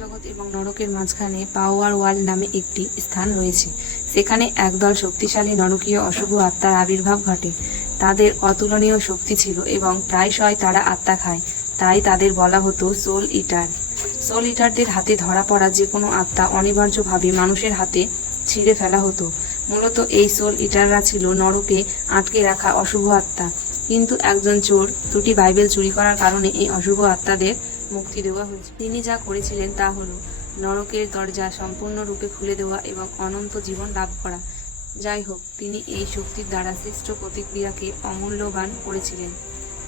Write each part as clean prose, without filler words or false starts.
জগৎ এবং নরকের মাঝখানে পাওয়ার ওয়াল নামে একটি স্থান রয়েছে। সেখানে একদল শক্তিশালী নরকীয় অশুভ আত্মার আবির্ভাব ঘটে। তাদের অতুলনীয় শক্তি ছিল এবং প্রায়শই তারা আত্মা খায়, তাই তাদের বলা হতো সোল ইটার। সোল ইটারদের হাতে ধরা পড়া যে কোনো আত্মা অনিবার্যভাবে মানুষের হাতে ছিঁড়ে ফেলা হতো। মূলত এই সোল ইটাররা ছিল নরকে আটকে রাখা অশুভ আত্মা, কিন্তু একজন চোর দুটি বাইবেল চুরি করার কারণে এই অশুভ আত্মাদের মুক্তি দেওয়া হয়েছে। তিনি যা করেছিলেন তা হলো নরকের দরজা সম্পূর্ণরূপে খুলে দেওয়া এবং অনন্ত জীবন লাভ করা। যাই হোক, তিনি এই শক্তির দ্বারা শ্রেষ্ঠ প্রতিক্রিয়াকে অমূল্যবান করেছিলেন।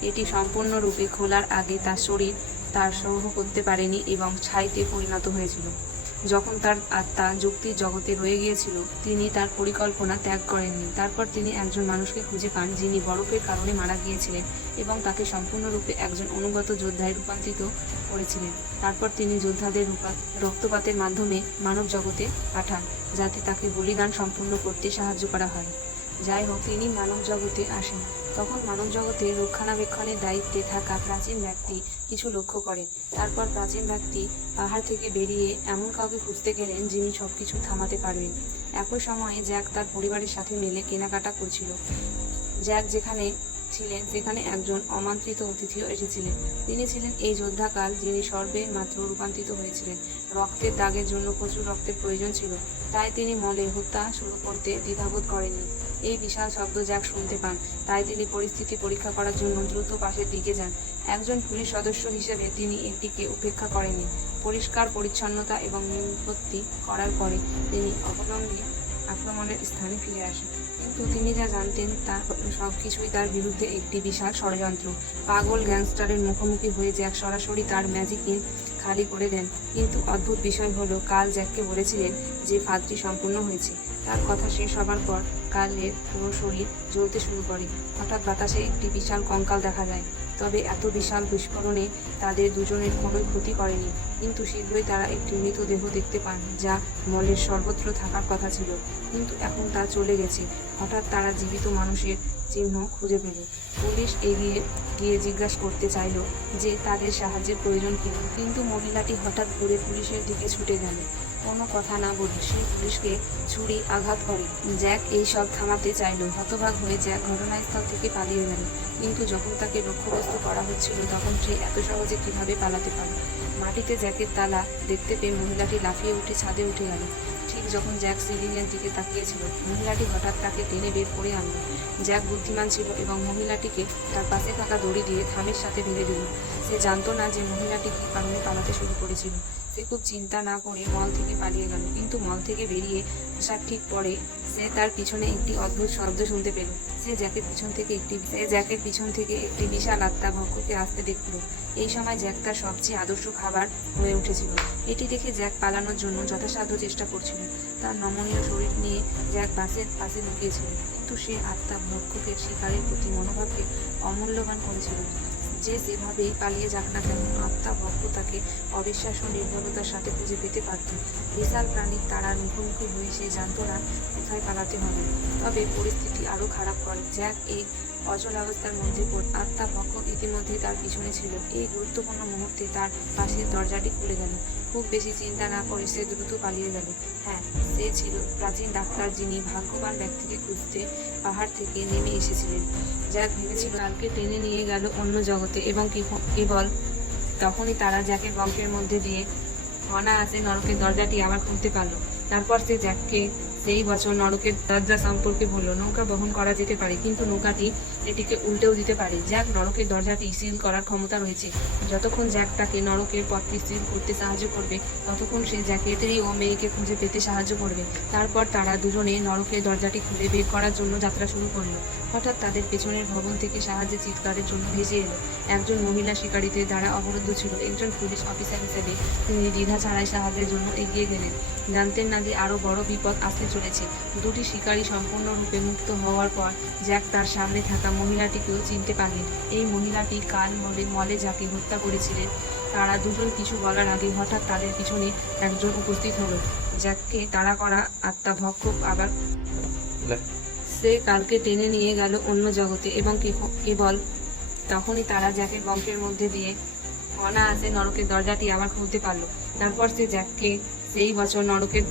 এটি সম্পূর্ণরূপে খোলার আগে তার শরীর তার সহ্য করতে পারেনি এবং ছাইতে পরিণত হয়েছিল। যখন তার আত্মা যুক্তির জগতে রয়ে গিয়েছিল, তিনি তার পরিকল্পনা ত্যাগ করেননি। তারপর তিনি একজন মানুষকে খুঁজে পান যিনি বরফের কারণে মারা গিয়েছিলেন এবং তাকে সম্পূর্ণরূপে একজন অনুগত যোদ্ধায় রূপান্তরিত করেছিলেন। তারপর তিনি যোদ্ধাদের রক্তপাতের মাধ্যমে মানব জগতে পাঠান, যাতে তাকে বলিদান সম্পূর্ণ করতে সাহায্য করা হয়। যাই হোক, তিনি মানব জগতে আসেন। তখন মানব জগতে রক্ষণাবেক্ষণের দায়িত্বে থাকা প্রাচীন ব্যক্তি কিছু লক্ষ্য করেন। তারপর প্রাচীন ব্যক্তি পাহাড় থেকে বেরিয়ে এমন কাউকে খুঁজতে গেলেন যিনি সবকিছু থামাতে পারবেন। একই সময়ে জ্যাক তার পরিবারের সাথে মিলে কেনাকাটা করছিল। জ্যাক যেখানে ছিলেন সেখানে একজন আমন্ত্রিত অতিথিও এসেছিলেন। তিনি ছিলেন এই যোদ্ধাকাল যিনি সর্বে মাত্র রূপান্তরিত হয়েছিলেন। রক্তের দাগের জন্য প্রচুর রক্তের প্রয়োজন ছিল, তাই তিনি মলে হত্যা শুরু করতে দ্বিধাবোধ করেননি। এই বিশাল শব্দ জ্যাক শুনতে পান, তাই তিনি পরিস্থিতি পরীক্ষা করার জন্য দ্রুত পাশের দিকে যান। একজন পুলিশ সদস্য হিসেবে তিনি এটিকে উপেক্ষা করেননি। পরিষ্কার পরিচ্ছন্নতা এবং নিষ্পত্তি করার পরে তিনি অবলম্বী আক্রমণের স্থানে ফিরে আসেন। কিন্তু তিনি যা জানতেন তা সবকিছুই তার বিরুদ্ধে একটি বিশাল ষড়যন্ত্র। পাগল গ্যাংস্টারের মুখোমুখি হয়ে জ্যাক সরাসরি তার ম্যাজিকিন খালি করে দেন। কিন্তু অদ্ভুত বিষয় হলো, কাল জ্যাককে বলেছিলেন যে ফাঁদটি সম্পূর্ণ হয়েছে। তার কথা শেষ হবার পর কালের পুরো শরীর জ্বলতে শুরু করে। হঠাৎ বাতাসে একটি বিশাল কঙ্কাল দেখা যায়। তবে এত বিশাল বিস্ফোরণে তাদের দুজনের কোনো ক্ষতি করেনি, কিন্তু শীঘ্রই তারা একটি মৃতদেহ দেখতে পান যা মলের সর্বত্র থাকার কথা ছিল, কিন্তু এখন তা চলে গেছে। হঠাৎ তারা জীবিত মানুষের চিহ্ন খুঁজে পেল। পুলিশ এগিয়ে গিয়ে জিজ্ঞাসা করতে চাইল যে তাদের সাহায্যের প্রয়োজন কিনা, কিন্তু মহিলাটি হঠাৎ ঘুরে পুলিশের দিকে ছুটে গেল। কোনো কথা না বলে সে পুলিশকে ছুরি আঘাত করে। জ্যাক এই সব থামাতে চাইল। হতবাক হয়ে জ্যাক ঘটনাস্থল থেকে পালিয়ে গেল, কিন্তু যখন তাকে লক্ষ্যবস্তু করা হচ্ছিল তখন সে এত সহজে কিভাবে পালাতে পারে। মাটিতে জ্যাকের তালা দেখতে পেয়ে মহিলাটি লাফিয়ে উঠে ছাদে উঠে গেল। ঠিক যখন জ্যাক সিলিংয়ের দিকে তাকিয়েছিল, মহিলাটি হঠাৎ তাকে টেনে বের করে আনল। জ্যাক বুদ্ধিমান ছিল এবং মহিলাটিকে তার পাশে থাকা দড়ি দিয়ে থামের সাথে বেঁধে দিল। সে জানতো না যে মহিলাটি কী কারণে পালাতে শুরু করেছিল। সে খুব চিন্তা না করে মল থেকে পালিয়ে গেল, কিন্তু মল থেকে বেরিয়ে আসার ঠিক পরে সে তার পিছনে একটি অদ্ভুত শব্দ শুনতে পেল। সে জ্যাকের পিছন থেকে একটি বিশাল আত্মা ভক্ষকে আসতে দেখল। এই সময় জ্যাক তার সবচেয়ে আদর্শ খাবার হয়ে উঠেছিল। এটি দেখে জ্যাক পালানোর জন্য যথাসাধ্য চেষ্টা করছিল। তার নমনীয় শরীর নিয়ে জ্যাক বাসের পাশে লুকিয়েছিল, কিন্তু সে আত্মা ভক্ষকের শিকারের প্রতি মনোভাবকে অমূল্যবান করেছিল। যে যেভাবেই পালিয়ে যাক না কেন, আত্মা ভক্ত তাকে অবিশ্বাস্য নির্ভরতার সাথে খুঁজে পেতে পারত। বিশাল প্রাণীর তারার মুখোমুখি হয়ে সে জানত না কোথায় পালাতে হবে। তবে পরিস্থিতি আরও খারাপ হয়। জ্যাক এই অচলাবস্থার মধ্যে আত্মা ভক্ষক ইতিমধ্যে তার পিছনে ছিল। এই গুরুত্বপূর্ণ মুহূর্তে তার পাশের দরজাটি খুলে গেল। খুব বেশি চিন্তা না করে সে দ্রুত পালিয়ে গেল। হ্যাঁ, সে ছিল প্রাচীন ডাক্তার যিনি ভাগ্যবান ব্যক্তিকে খুঁজতে পাহাড় থেকে নেমে এসেছিলেন। জ্যাক ভেবেছিল কালকে টেনে নিয়ে গেল অন্য জগতে, এবং কেবল তখনই তারা জ্যাকের বংশের মধ্যে দিয়ে অনায়াসে নরকের দরজাটি আবার খুলতে পারল। তারপর সে জ্যাককে সেই বছর নরকের দরজা সম্পর্কে বলল। নৌকা বহন করা যেতে পারে, কিন্তু নৌকাটি এটিকে উল্টেও দিতে পারে। জ্যাক নরকের দরজাটি সিল করার ক্ষমতা রয়েছে। যতক্ষণ জ্যাক তাকে নরকের পথটি সিল করতে সাহায্য করবে, ততক্ষণ সে জ্যাকের ও মেয়েকে খুঁজে পেতে সাহায্য করবে। তারপর তারা দুজনে নরকের দরজাটি খুলে বের করার জন্য যাত্রা শুরু করলো। হঠাৎ তাদের পেছনের ভবন থেকে সাহায্যের চিৎকারের জন্য ভেসে এলো। একজন মহিলা শিকারীদের দ্বারা অবরুদ্ধ ছিল। একজন পুলিশ অফিসার হিসেবে তিনি দ্বিধা ছাড়াই সাহায্যের জন্য এগিয়ে গেলেন। জানতেন না যে আরও বড় বিপদ আসতে চলেছে। দুটি শিকারী সম্পূর্ণরূপে মুক্ত হওয়ার পর জ্যাক তার সামনে থাকা মহিলাটিকেও চিনতে পারলেন। এই মহিলাটি কাল মলে যাকে হত্যা করেছিলেন। তারা দুজন কিছু বলার আগে হঠাৎ তাদের পিছনে একজন উপস্থিত হলো। জ্যাককে তাড়া করা আত্মা ভক্ষক আবার সে কালকে টেনে নিয়ে গেল অন্য জগতে, এবং কেবল তখনই তারা জ্যাকের বংশের মধ্যে দিয়ে অনায়াসে নরকের দরজাটি আবার খুলতে পারলো। তারপর সে জ্যাককে সেই বছর নরকের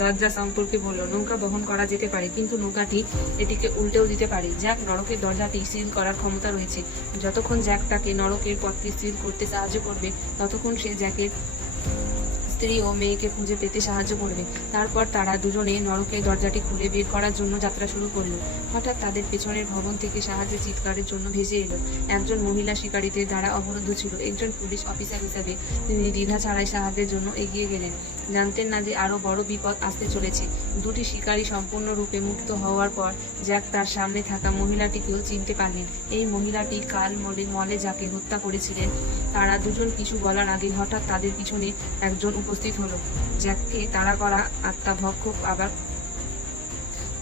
দরজা সম্পর্কে বলল। নৌকা বহন করা যেতে পারে, কিন্তু নৌকাটি এটিকে উল্টেও দিতে পারে। জ্যাক নরকের দরজাটি সিল করার ক্ষমতা রয়েছে। যতক্ষণ জ্যাক তাকে নরকের পথটি সিল করতে সাহায্য করবে, ততক্ষণ সে জ্যাকের স্ত্রী ও মেয়েকে খুঁজে পেতে সাহায্য করবে। তারপর তারা দুজনে নরকের দরজাটি খুলে বের করার জন্য যাত্রা শুরু করলো। হঠাৎ তাদের পেছনের ভবন থেকে সাহায্যের চিৎকারের জন্য ভেসে এলো। একজন মহিলা শিকারীদের দ্বারা অবরুদ্ধ ছিল। একজন পুলিশ অফিসার হিসেবে তিনি দ্বিধা ছাড়াই সাহায্যের জন্য এগিয়ে গেলেন। জানতেন না যে আরো বড় বিপদ আসতে চলেছে। দুটি শিকারী সম্পূর্ণরূপে মুক্ত হওয়ার পর জ্যাক তার সামনে থাকা মহিলাটিকেও চিনতে পারলেন। এই মহিলাটি কাল মলে যাকে হত্যা করেছিলেন। তারা দুজন কিছু বলার আগে হঠাৎ তাদের পিছনে একজন উপস্থিত হলো। জ্যাককে তাড়া করা আত্মা ভক্ষক আবার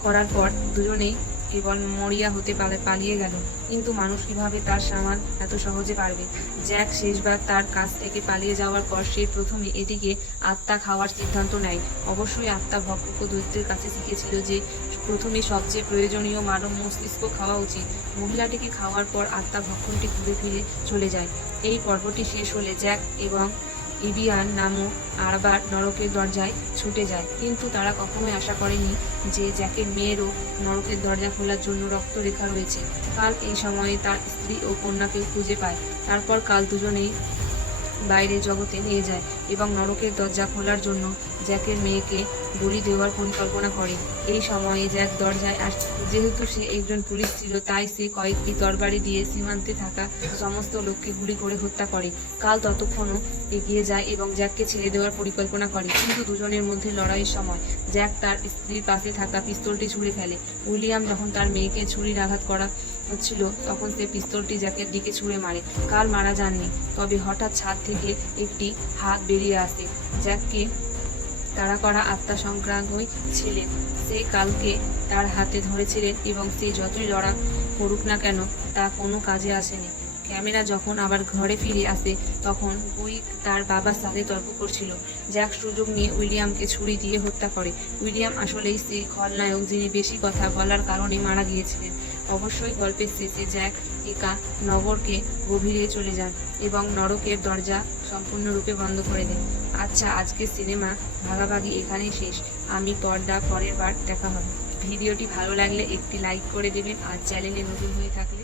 করার পর দুজনেই কেবল মরিয়া হতে পালিয়ে গেল। কিন্তু মানুষ কিভাবে তার সামান এত সহজে পারবে? জ্যাক শেষবার তার কাছ থেকে পালিয়ে যাওয়ার পর সে প্রথমে এটিকে আত্মা খাওয়ার সিদ্ধান্ত নেয়। অবশ্যই আত্মা ভক্ষক ও দৈত্যের কাছে শিখেছিল যে প্রথমে সবচেয়ে প্রয়োজনীয় মানব মস্তিষ্ক খাওয়া উচিত। মহিলাটিকে খাওয়ার পর আত্মা ভক্ষণটি ঘুরে ফিরে চলে যায়। এই পর্বটি শেষ হলে জ্যাক এবং ইবিয়ান নামক আবার নরকের দরজায় ছুটে যায়। কিন্তু তারা কখনোই আশা করেনি যে জ্যাকের মেয়েরও নরকের দরজা খোলার জন্য রক্তরেখা রয়েছে। কাল এই সময়ে তার স্ত্রী ও কন্যাকে খুঁজে পায়। তারপর কাল দুজনেই বাইরে জগতে নিয়ে যায় এবং নরকের দরজা খোলার জন্য জ্যাকের মেয়েকে বলি দেওয়ার পরিকল্পনা করে। এই সময়ে জ্যাক দরজায় আসে। যেহেতু সে একজন পুলিশ ছিল, তাই সে কয়েকটি তরবারি দিয়ে সীমান্তে থাকা সমস্ত লোককে গুলি করে হত্যা করে। কাল ততক্ষণও এগিয়ে যায় এবং জ্যাককে ছেড়ে দেওয়ার পরিকল্পনা করে। কিন্তু দুজনের মধ্যে লড়াইয়ের সময় জ্যাক তার স্ত্রীর পাশে থাকা পিস্তলটি ছুঁড়ে ফেলে। উইলিয়াম যখন তার মেয়েকে ছুরির আঘাত করা হচ্ছিল, তখন সে পিস্তলটি জ্যাকের দিকে ছুঁড়ে মারে। কাল মারা যাননি, তবে হঠাৎ ছাদ থেকে একটি হাত বেরিয়ে আসে। জ্যাককে তাড়া করা আত্মা সংক্রামক ছিলেন। সে কালকে তার হাতে ধরেছিলেন এবং সে যতই লড়া করুক না কেন তা কোনো কাজে আসেনি। ক্যামেরা যখন আবার ঘরে ফিরে আসে, তখন বুইক তার বাবার সাথে তর্ক করছিল। জ্যাক সুযোগ নিয়ে উইলিয়ামকে ছুরি দিয়ে হত্যা করে। উইলিয়াম আসলেই সে খলনায়ক যিনি বেশি কথা বলার কারণে মারা গিয়েছিলেন। অবশ্যই গল্পের শেষে জ্যাক একা নগরকে গভীরে চলে যান এবং নরকের দরজা সম্পূর্ণরূপে বন্ধ করে দেন। আচ্ছা, আজকের সিনেমা ভাগাভাগি এখানেই শেষ। আমি পরের বার দেখা হবে। ভিডিওটি ভালো লাগলে একটি লাইক করে দেবেন আর চ্যানেলে নতুন হয়ে থাকলে